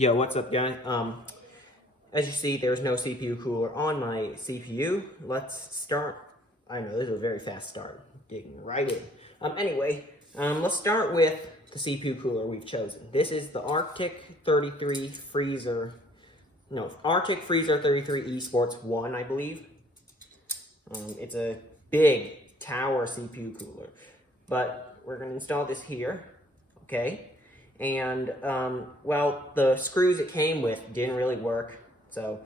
Yo, what's up, guys? As you see, there's no CPU cooler on my CPU. Let's start. I know, this is a very fast start. Digging right in. Let's start with the CPU cooler we've chosen. This is the Arctic 33 Freezer. No, Arctic Freezer 33 Esports 1, I believe. It's a big tower CPU cooler. But we're going to install this here. Okay. And, well, the screws it came with didn't really work. So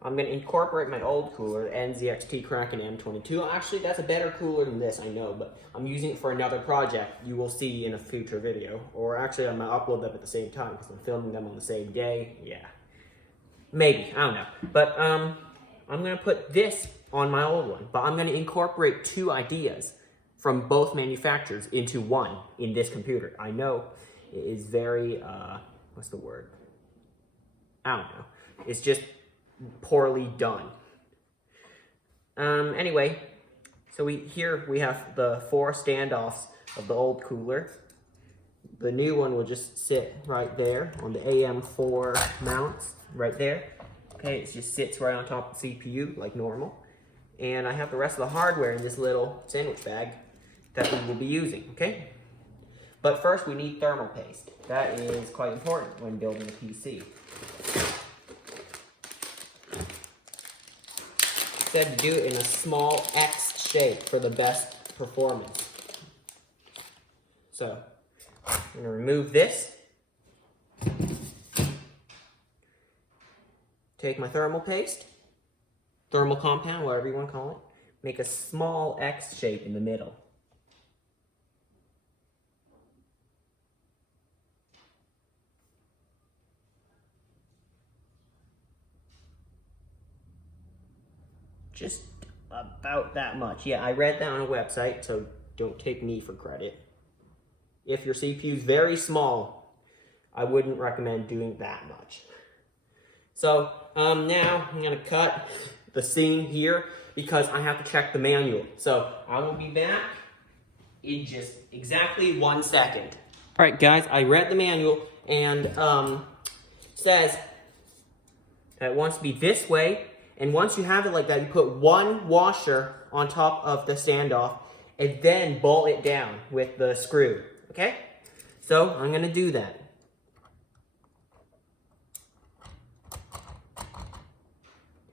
I'm going to incorporate my old cooler, the NZXT M22. Actually, that's a better cooler than this, I know, but I'm using it for another project you will see in a future video. Or actually, I'm going to upload them at the same time because I'm filming them on the same day. Yeah. Maybe. I don't know. But I'm going to put this on my old one. But I'm going to incorporate two ideas from both manufacturers into one in this computer. I know it is very, what's the word? I don't know. It's just poorly done. Anyway, so here we have the 4 standoffs of the old cooler. The new one will just sit right there on the AM4 mounts, right there. Okay, it just sits right on top of the CPU like normal. And I have the rest of the hardware in this little sandwich bag that we will be using, okay? But first we need thermal paste. That is quite important when building a PC. Said to do it in a small X shape for the best performance. So, I'm going to remove this. Take my thermal paste, thermal compound, whatever you want to call it. Make a small X shape in the middle. Just about that much. Yeah, I read that on a website, so don't take me for credit. If your CPU is very small, I wouldn't recommend doing that much. So now I'm going to cut the seam here because I have to check the manual. So I will be back in just exactly 1 second. All right, guys, I read the manual and says that it wants to be this way. And once you have it like that, you put one washer on top of the standoff and then bolt it down with the screw, okay? So I'm gonna do that.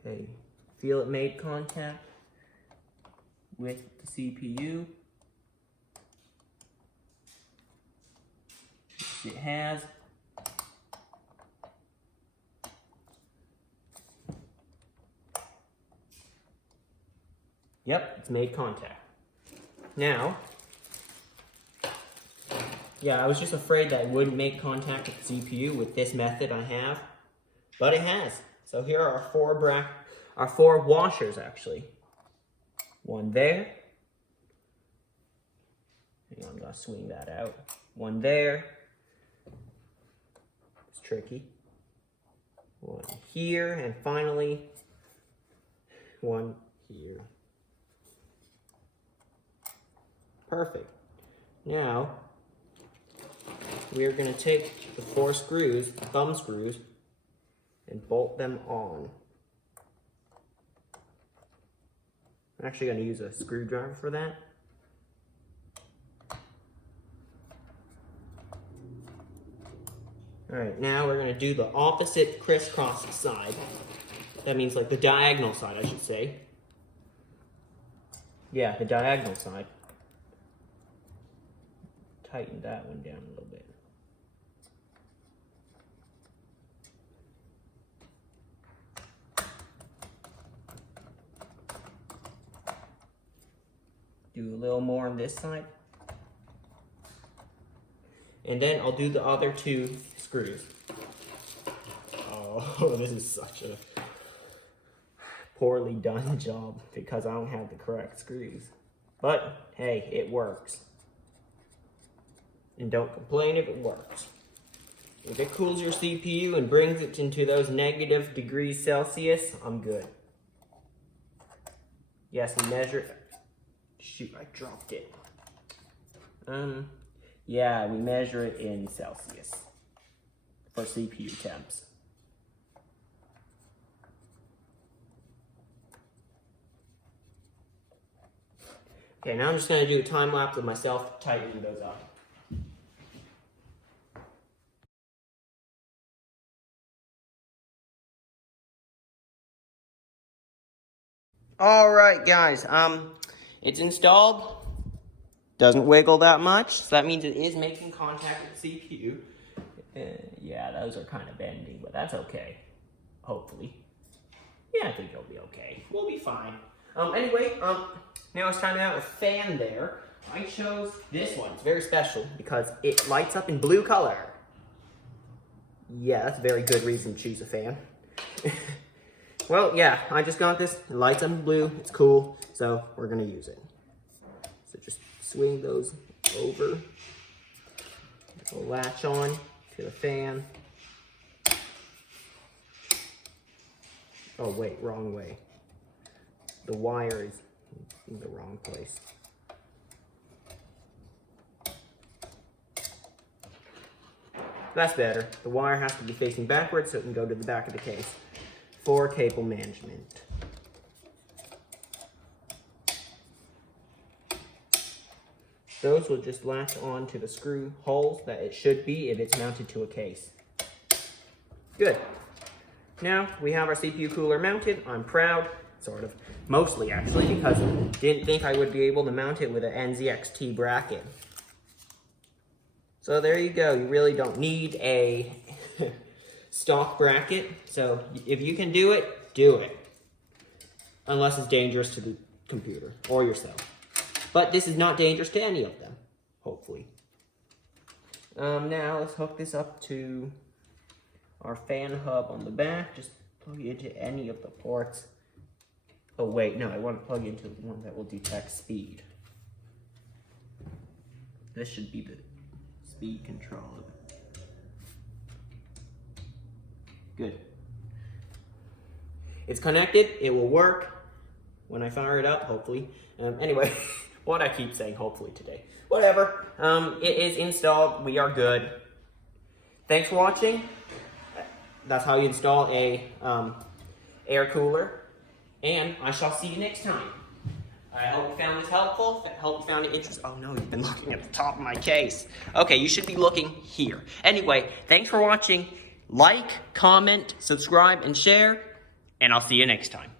Okay, feel it made contact with the CPU. Yes, it has. Yep, it's made contact. Now, yeah, I was just afraid that it wouldn't make contact with the CPU with this method I have, but it has. So here are our 4 washers, actually. One there. Hang on, I'm gonna swing that out. One there. It's tricky. One here, and finally, one here. Perfect. Now, we are going to take the 4 screws, thumb screws, and bolt them on. I'm actually going to use a screwdriver for that. Alright, now we're going to do the opposite crisscross side. That means like the diagonal side, I should say. Yeah, the diagonal side. Tighten that one down a little bit. Do a little more on this side. And then I'll do the other 2 screws. Oh, this is such a poorly done job because I don't have the correct screws. But, hey, it works. And don't complain if it works. If it cools your CPU and brings it into those negative degrees Celsius, I'm good. Yes, we measure. Shoot, I dropped it. Yeah, we measure it in Celsius. for CPU temps. Okay, now I'm just going to do a time lapse of myself tightening those up. Alright guys, it's installed. Doesn't wiggle that much, so that means it is making contact with the CPU. Yeah, those are kind of bending, but that's okay. Hopefully. Yeah, I think it'll be okay. We'll be fine. Anyway, now it's time to have a fan there. I chose this one. It's very special because it lights up in blue color. Yeah, that's a very good reason to choose a fan. Well, yeah, I just got this. It lights up in blue. It's cool, so we're going to use it. So just swing those over. It'll latch on to the fan. Oh, wait, wrong way. The wire is in the wrong place. That's better. The wire has to be facing backwards so it can go to the back of the case for cable management. Those will just latch on to the screw holes that it should be if it's mounted to a case. Good. Now we have our CPU cooler mounted. I'm proud, sort of, mostly actually, because I didn't think I would be able to mount it with an NZXT bracket. So there you go. You really don't need a stock bracket. So if you can do it, do it. Unless it's dangerous to the computer or yourself. But this is not dangerous to any of them, hopefully. Now let's hook this up to our fan hub on the back. Just plug it into any of the ports. Oh wait, no, I want to plug into the one that will detect speed. This should be the speed controller. Good. It's connected. It will work when I fire it up, hopefully. Anyway, what I keep saying hopefully today. Whatever. It is installed. We are good. Thanks for watching. That's how you install a air cooler. And I shall see you next time. I hope you found this helpful. I hope you found it interesting. Oh no, you've been looking at the top of my case. Okay, you should be looking here. Anyway, thanks for watching. Like, comment, subscribe, and share. And I'll see you next time.